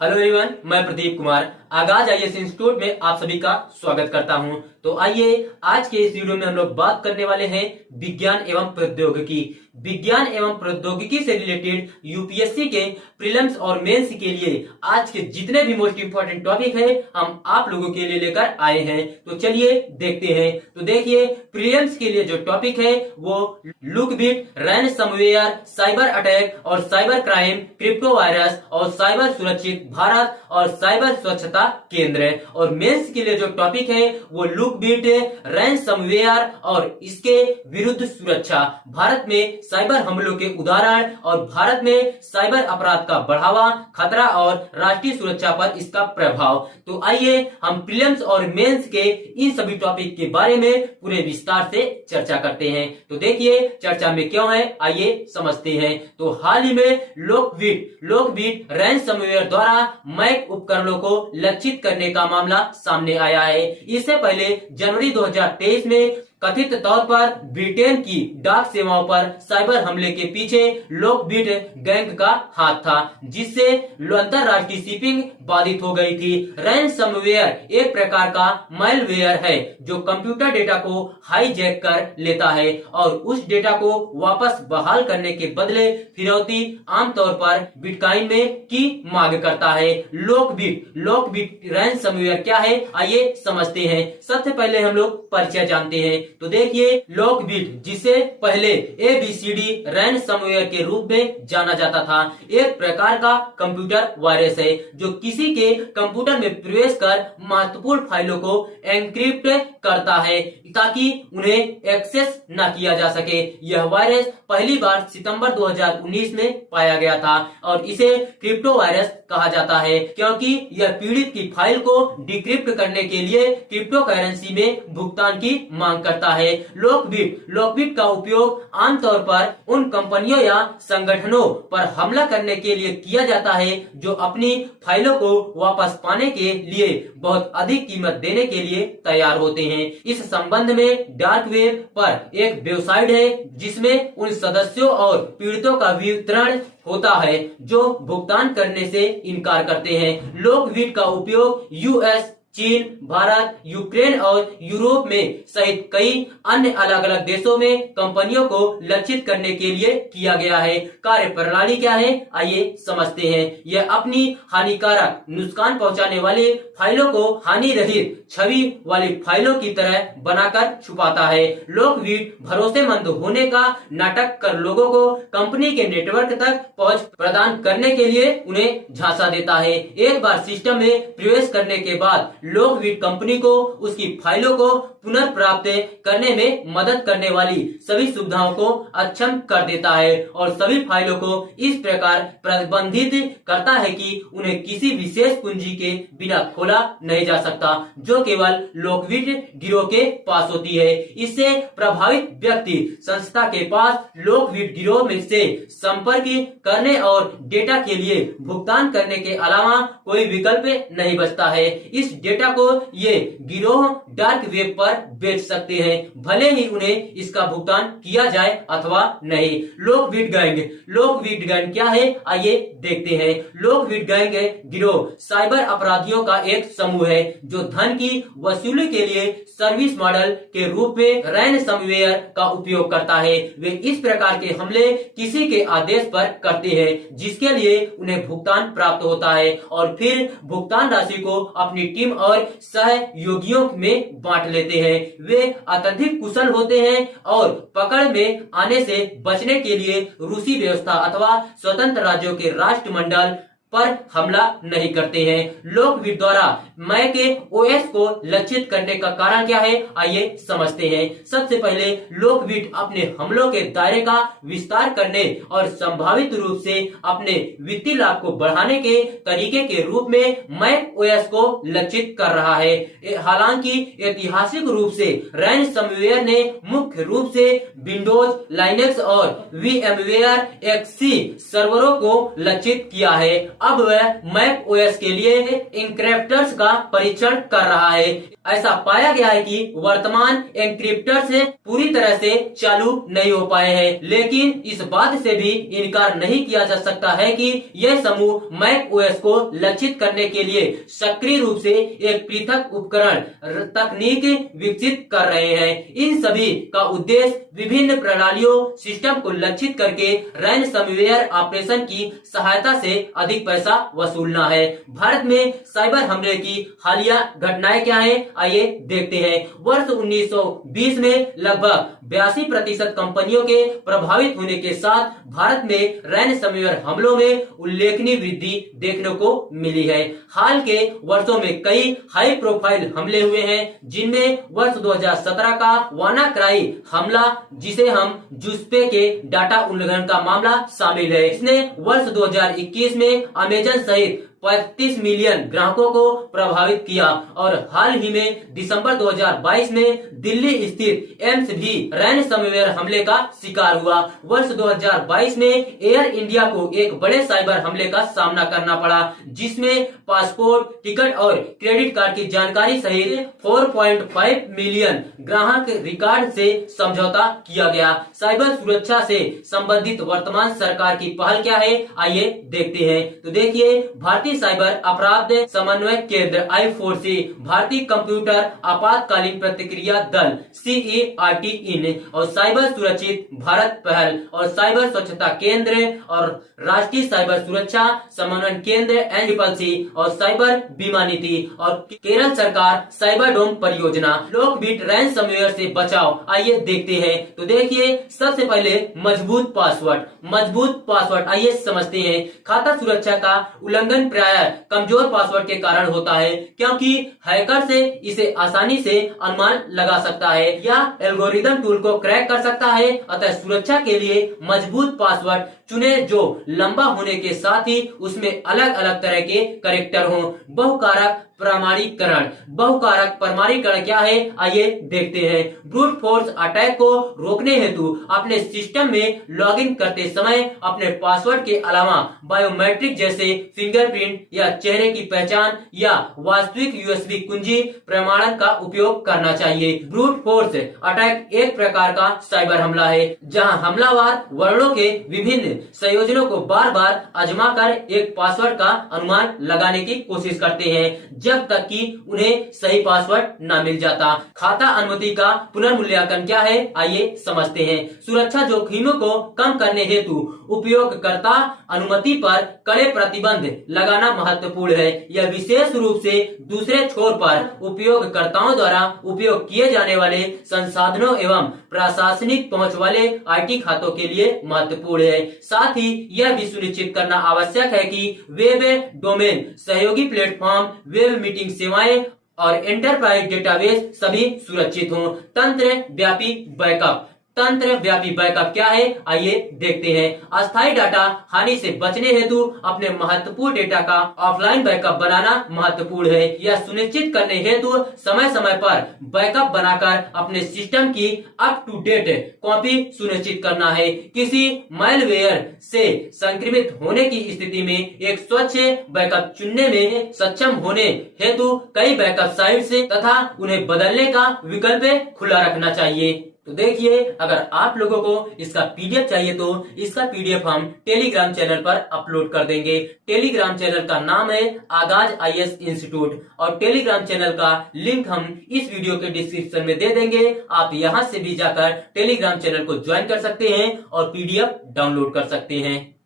Hello everyone, मैं प्रदीप कुमार आगाज IAS institute में आप सभी का स्वागत करता हूं। तो आइए आज के इस वीडियो में हम लोग बात करने वाले हैं विज्ञान एवं प्रौद्योगिकी। विज्ञान एवं प्रौद्योगिकी से रिलेटेड यूपीएससी के प्रीलिम्स और मेंस के लिए आज के जितने भी मोस्ट इंपोर्टेंट टॉपिक है हम आप लोगों के लिए लेकर आए हैं। तो चलिए देखते हैं। तो देखिए, प्रीलिम्स के लिए जो टॉपिक है वो लुकबिट, रैनसमवेयर, साइबर अटैक और साइबर क्राइम, क्रिप्टो वायरस और साइबर सुरक्षित भारत और साइबर स्वच्छता केंद्र। और मेंस के लिए जो टॉपिक है वो लुकबिट, रैनसमवेयर और इसके विरुद्ध सुरक्षा, भारत में साइबर हमलों के उदाहरण और भारत में साइबर अपराध का बढ़ावा, खतरा और राष्ट्रीय सुरक्षा पर इसका प्रभाव। तो आइए हम प्रीलिम्स और मेंस के इन सभी टॉपिक के बारे में पूरे विस्तार से चर्चा करते हैं। तो देखिए चर्चा में क्यों है, आइए समझते हैं। तो हाल ही में लुकबिट रैनसमवेयर द्वारा मैक उपकरणों को लक्षित करने का मामला सामने आया है। इससे पहले जनवरी 2023 में कथित तौर पर ब्रिटेन की डाक सेवाओं पर साइबर हमले के पीछे लुकबिट गैंग का हाथ था, जिससे अंतरराष्ट्रीय शिपिंग बाधित हो गई थी। रैनसमवेयर एक प्रकार का मैलवेयर है जो कंप्यूटर डेटा को हाईजैक कर लेता है और उस डेटा को वापस बहाल करने के बदले फिरौती आमतौर पर बिटकॉइन में की मांग करता है। लुकबिट रैनसमवेयर क्या है, आइए समझते हैं। सबसे पहले हम लोग परिचय जानते हैं। तो देखिए, लुकबिट जिसे पहले एबीसीडी रैनसमवेयर के रूप में जाना जाता था, एक प्रकार का कंप्यूटर वायरस है जो किसी के कंप्यूटर में प्रवेश कर महत्वपूर्ण फाइलों को एन्क्रिप्ट करता है ताकि उन्हें एक्सेस न किया जा सके। यह वायरस पहली बार सितंबर 2019 में पाया गया था और इसे क्रिप्टो वायरस कहा जाता है क्योंकि यह पीड़ित की फाइल को डिक्रिप्ट करने के लिए क्रिप्टो करेंसी में भुगतान की मांग करता है। लुकबिट का उपयोग आमतौर पर उन कंपनियों या संगठनों पर हमला करने के लिए किया जाता है जो अपनी फाइलों को वापस पाने के लिए बहुत अधिक कीमत देने के लिए तैयार होते हैं। इस संबंध में डार्क वेब पर एक वेबसाइट है जिसमें उन सदस्यों और पीड़ितों का वितरण होता है जो भुगतान करने से इनकार करते हैं। लुकबिट का उपयोग यूएस, चीन, भारत, यूक्रेन और यूरोप में सहित कई अन्य अलग अलग देशों में कंपनियों को लक्षित करने के लिए किया गया है। कार्य प्रणाली क्या है, आइए समझते हैं। यह अपनी हानिकारक नुकसान पहुंचाने वाली फाइलों को हानि रहित छवि वाली फाइलों की तरह बनाकर छुपाता है। लुकबिट भरोसेमंद होने का नाटक कर लोगों को कंपनी के नेटवर्क तक पहुंच प्रदान करने के लिए उन्हें झांसा देता है। एक बार सिस्टम में प्रवेश करने के बाद लुकबिट कंपनी को उसकी फाइलों को पुनर्प्राप्त करने में मदद करने वाली सभी सुविधाओं को अक्षम कर देता है और सभी फाइलों को इस प्रकार प्रबंधित करता है कि उन्हें किसी विशेष कुंजी के बिना खोला नहीं जा सकता जो केवल लुकबिट गिरोह के पास होती है। इससे प्रभावित व्यक्ति संस्था के पास लुकबिट गिरोह में से संपर्क करने और डेटा के लिए भुगतान करने के अलावा कोई विकल्प नहीं बचता है। इस डेटा को ये गिरोह डार्क वेब पर बेच सकते हैं, भले ही उन्हें इसका भुगतान किया जाए अथवा नहीं। लुकबिट गैंग क्या है, आइए देखते हैं। लुकबिट गैंग गिरोह साइबर अपराधियों का एक समूह है जो धन की वसूली के लिए सर्विस मॉडल के रूप में रैनसमवेयर का उपयोग करता है। वे इस प्रकार के हमले किसी के आदेश पर करते हैं जिसके लिए उन्हें भुगतान प्राप्त होता है और फिर भुगतान राशि को अपनी टीम और सहयोगियों में बांट लेते हैं। वे अत्यधिक कुशल होते हैं और पकड़ में आने से बचने के लिए रूसी व्यवस्था अथवा स्वतंत्र राज्यों के राष्ट्रमंडल पर हमला नहीं करते हैं। लुकबिट द्वारा मैक ओएस को लक्षित करने का कारण क्या है, आइए समझते हैं। सबसे पहले लुकबिट अपने हमलों के दायरे का विस्तार करने और संभावित रूप से अपने वित्तीय लाभ को बढ़ाने के तरीके के रूप में मैक ओएस को लक्षित कर रहा है। हालांकि ऐतिहासिक रूप से रैनसमवेयर ने मुख्य रूप से विंडोज, लाइनेक्स और वीएमवेयर एक्ससी सर्वरों को लक्षित किया है। अब वह मैक ओएस के लिए इंक्रिप्टर्स का परीक्षण कर रहा है। ऐसा पाया गया है कि वर्तमान एन्क्रिप्टर्स पूरी तरह से चालू नहीं हो पाए हैं, लेकिन इस बात से भी इनकार नहीं किया जा सकता है कि यह समूह मैक ओएस को लक्षित करने के लिए सक्रिय रूप से एक पृथक उपकरण तकनीक विकसित कर रहे हैं। इन सभी का उद्देश्य विभिन्न प्रणालियों सिस्टम को लक्षित करके रैनसमवेयर ऑपरेशन की सहायता से अधिक पैसा वसूलना है। भारत में साइबर हमले की हालिया घटनाएं क्या हैं, आइए देखते हैं। वर्ष 1920 में लगभग 82% कंपनियों के प्रभावित होने के साथ भारत में रैनसमवेयर हमलों में उल्लेखनीय वृद्धि देखने को मिली है। हाल के वर्षों में कई हाई प्रोफाइल हमले हुए हैं, जिनमें वर्ष 2017 का वानाक्राई हमला, जिसे हम जुस्पे के डाटा उल्लंघन का मामला शामिल है। इसने वर्ष 2021 में अमेजन सहित 35 मिलियन ग्राहकों को प्रभावित किया और हाल ही में दिसंबर 2022 में दिल्ली स्थित एम्स भी रैनसमवेयर हमले का शिकार हुआ। वर्ष 2022 में एयर इंडिया को एक बड़े साइबर हमले का सामना करना पड़ा, जिसमें पासपोर्ट, टिकट और क्रेडिट कार्ड की जानकारी सहित 4.5 मिलियन ग्राहक रिकॉर्ड से समझौता किया गया। साइबर सुरक्षा से संबंधित वर्तमान सरकार की पहल क्या है, आइए देखते हैं। तो देखिए, भारतीय साइबर अपराध समन्वय केंद्र I4C, भारतीय कंप्यूटर आपातकालीन प्रतिक्रिया दल CERT इन और साइबर सुरक्षित भारत पहल और साइबर स्वच्छता केंद्र और राष्ट्रीय साइबर सुरक्षा समन्वय केंद्र NCCC और साइबर बीमा नीति और केरल सरकार साइबर डोम परियोजना। लोकबिट रैनसमवेयर से बचाव, आइए देखते हैं। तो देखिए, सबसे पहले मजबूत पासवर्ड आइए समझते हैं। खाता सुरक्षा का उल्लंघन प्राय कमजोर पासवर्ड के कारण होता है, क्योंकि हैकर से इसे आसानी से अनुमान लगा सकता है या एल्गोरिदम टूल को क्रैक कर सकता है। अतः सुरक्षा के लिए मजबूत पासवर्ड चुने जो लंबा होने के साथ ही उसमें अलग अलग तरह के कैरेक्टर हों। बहुकारक प्रमाणीकरण क्या है, आइए देखते हैं। ब्रूट फोर्स अटैक को रोकने हेतु अपने सिस्टम में लॉगिन करते समय अपने पासवर्ड के अलावा बायोमेट्रिक जैसे फिंगरप्रिंट या चेहरे की पहचान या वास्तविक USB कुंजी प्रमाणन का उपयोग करना चाहिए। ब्रूट फोर्स अटैक एक प्रकार का साइबर हमला है, जहां हमलावर वर्णों के विभिन्न संयोजनों को बार बार आजमा कर एक पासवर्ड का अनुमान लगाने की कोशिश करते हैं, जब तक कि उन्हें सही पासवर्ड न मिल जाता। खाता अनुमति का पुनर्मूल्यांकन क्या है, आइए समझते हैं। सुरक्षा जोखिमों को कम करने हेतु उपयोगकर्ता अनुमति पर कड़े प्रतिबंध लगाना महत्वपूर्ण है। यह विशेष रूप से दूसरे छोर पर उपयोगकर्ताओं द्वारा उपयोग किए जाने वाले संसाधनों एवं प्रशासनिक पहुंच वाले IT खातों के लिए महत्वपूर्ण है। साथ ही यह भी सुनिश्चित करना आवश्यक है कि वेब डोमेन, सहयोगी प्लेटफॉर्म, वेब मीटिंग सेवाएं और एंटरप्राइज डेटाबेस सभी सुरक्षित हों। तंत्र व्यापी बैकअप क्या है, आइए देखते हैं। अस्थायी डाटा हानि से बचने हेतु अपने महत्वपूर्ण डेटा का ऑफलाइन बैकअप बनाना महत्वपूर्ण है। यह सुनिश्चित करने हेतु समय समय पर बैकअप बनाकर अपने सिस्टम की अप टू डेट कॉपी सुनिश्चित करना है। किसी मैलवेयर से संक्रमित होने की स्थिति में एक स्वच्छ बैकअप चुनने में सक्षम होने हेतु कई बैकअप साइट्स तथा उन्हें बदलने का विकल्प खुला रखना चाहिए। तो देखिए, अगर आप लोगों को इसका PDF चाहिए तो इसका PDF हम टेलीग्राम चैनल पर अपलोड कर देंगे। टेलीग्राम चैनल का नाम है आगाज IAS इंस्टीट्यूट और टेलीग्राम चैनल का लिंक हम इस वीडियो के डिस्क्रिप्शन में दे देंगे। आप यहां से भी जाकर टेलीग्राम चैनल को ज्वाइन कर सकते हैं और PDF डाउनलोड कर सकते हैं।